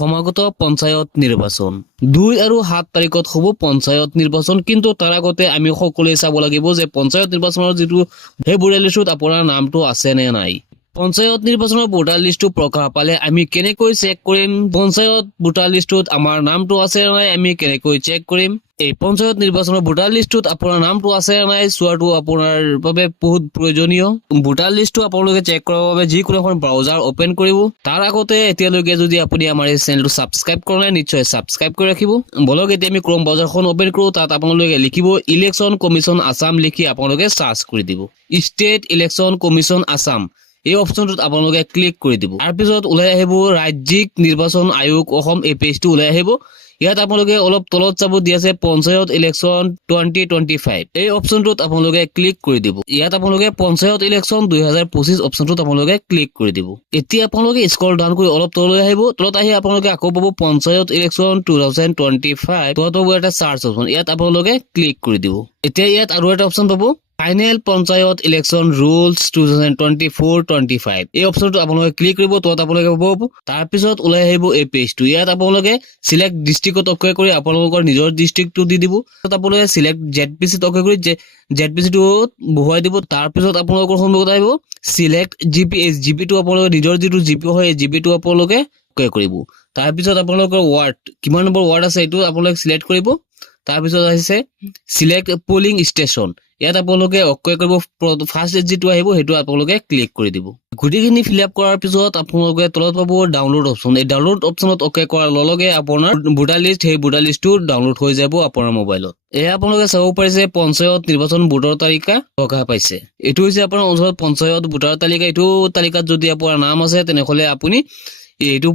সমাগত পঞ্চায়ত নিৰ্বাচন 2 আৰু 7 তাৰিখত হ'ব পঞ্চায়ত নিৰ্বাচন কিন্তু তাৰ আগতে আমি সকলোৱে চাব লাগিব যে পঞ্চায়ত নিৰ্বাচনৰ যেটো সেই ভোটাৰ লিষ্টত আপোনাৰ নামটো আছে নে নাই পঞ্চায়ত নিৰ্বাচনৰ ভোটাৰ লিষ্টটো প্ৰকাশ পালে আমি কেনেকৈ চেক কৰিম পঞ্চায়ত ভোটাৰ লিষ্টত আমাৰ নামটো আছে নে নাই আমি কেনেকৈ চেক কৰিম এই পঞ্চায়ত নিৰ্বাচনৰ ভোটাৰ লিষ্টত আপোনাৰ নামটো আছে নে নাই চোৱাটো আপোনাৰ বাবে বহুত প্ৰয়োজনীয় ভোটাৰ লিষ্টটো আপোনালোকে চেক কৰাৰ বাবে যিকোনো এখন ব্ৰাউজাৰ ওপেন কৰিব তাৰ আগতে এতিয়ালৈকে যদি আপুনি আমাৰ এই চেনেলটো সাবস্ক্ৰাইব কৰা নাই নিশ্চয় সাবস্ক্ৰাইব কৰি ৰাখিব বলক এতিয়া আমি ক্ৰোম ব্ৰাউজাৰখন ওপেন কৰো তাত আপোনালোকে লিখিব ইলেকশ্যন কমিশ্যন আসাম লিখি আপোনালোকে সাৰ্চ কৰি দিব ষ্টেট ইলেকশ্যন কমিশ্যন আসাম এই অপশনটোত আপোনালোকে ক্লিক কৰি দিব তাৰ পিছত ওলাই আহিব ৰাজ্যিক নিৰ্বাচন আয়োগ অসম এই পেজটো ওলাই আহিব ইয়াত আপোনালোকে অলপ তলত চাব দি আছে পঞ্চায়ত ইলেকশ্যন 2025 এই অপশনটোত আপোনালোকে ক্লিক কৰি দিব ইয়াত আপোনালোকে পঞ্চায়ত ইলেকশ্যন 2025 অপশনটোত আপোনালোকে ক্লিক কৰি দিব এতিয়া আপোনালোকে স্ক্ৰল ডাউন কৰি অলপ তললৈ আহিব তলত আহি আপোনালোকে আকৌ পাব পঞ্চায়ত ইলেকশ্যন 2025 তলত পাব এটা সাৰ্চ অপশন ইয়াত আপোনালোকে ক্লিক কৰি দিব এতিয়া ইয়াত আৰু এটা অপশন পাব ফাইনেল পঞ্চায়ত ইলেকশ্যন ৰুলছ 2024-25 এই অপশনটো আপোনালোকে ক্লিক কৰিব তলত আপোনালোকে পাব তাৰ পিছত ওলাই আহিব এই পেজটো ইয়াত আপোনালোকে সিলেক্ট ডিস্ট্ৰিক্টত অকে কৰি আপোনালোকৰ নিজৰ ডিস্ট্ৰিক্টটো দি দিব তত আপোনালোকে সিলেক্ট জেডপিসি অকে কৰি জেডপিসিটো বহুৱাই দিব তাৰ পিছত আপোনালোকৰ সন্মুখত আহিব সিলেক্ট জিপিএস জিপিটো আপোনালোকৰ নিজৰ যেটো জিপি হয় জিপিটো আপোনালোকে অকে কৰিব তাৰ পিছত আপোনালোকৰ ওয়াৰ্ড কিমান নম্বৰ ওয়াৰ্ড আছে এটো আপোনালোকে সিলেক্ট কৰিব তাৰ পিছত আহিছে সিলেক্ট পোলিং ষ্টেচন ইয়াত আপোনালোকে অকে কৰিব ফাৰ্স্ট যেটো আহিব হেতু আপোনালোকে ক্লিক কৰি দিব গুটিখিনি ফিল আপ কৰাৰ পিছত আপোনালোকে তলত পাব ডাউনলোড অপচন এই ডাউনলোড অপচনত অকে কৰাৰ লগে আপোনাৰ ভোটাৰ লিষ্ট সেই ভোটাৰ লিষ্টটো ডাউনলোড হৈ যাব আপোনাৰ মোবাইলত এয়া আপোনালোকে চাব পাৰিছে পঞ্চায়ত নিৰ্বাচন ভোটাৰ তালিকা প্ৰকাশ পাইছে এটো হৈছে আপোনাৰ অঞ্চলত পঞ্চায়ত ভোটাৰ তালিকা এটো তালিকাত যদি আপোনাৰ নাম আছে তেনেহলে আপুনি এইটো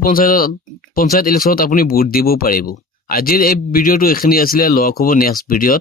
পঞ্চায়ত ইলেকশ্যনত আপুনি ভোট দিব পাৰিব আজিৰ এই ভিডিওটো এখিনি আছিল লগ হ'ব নেক্সট ভিডিওত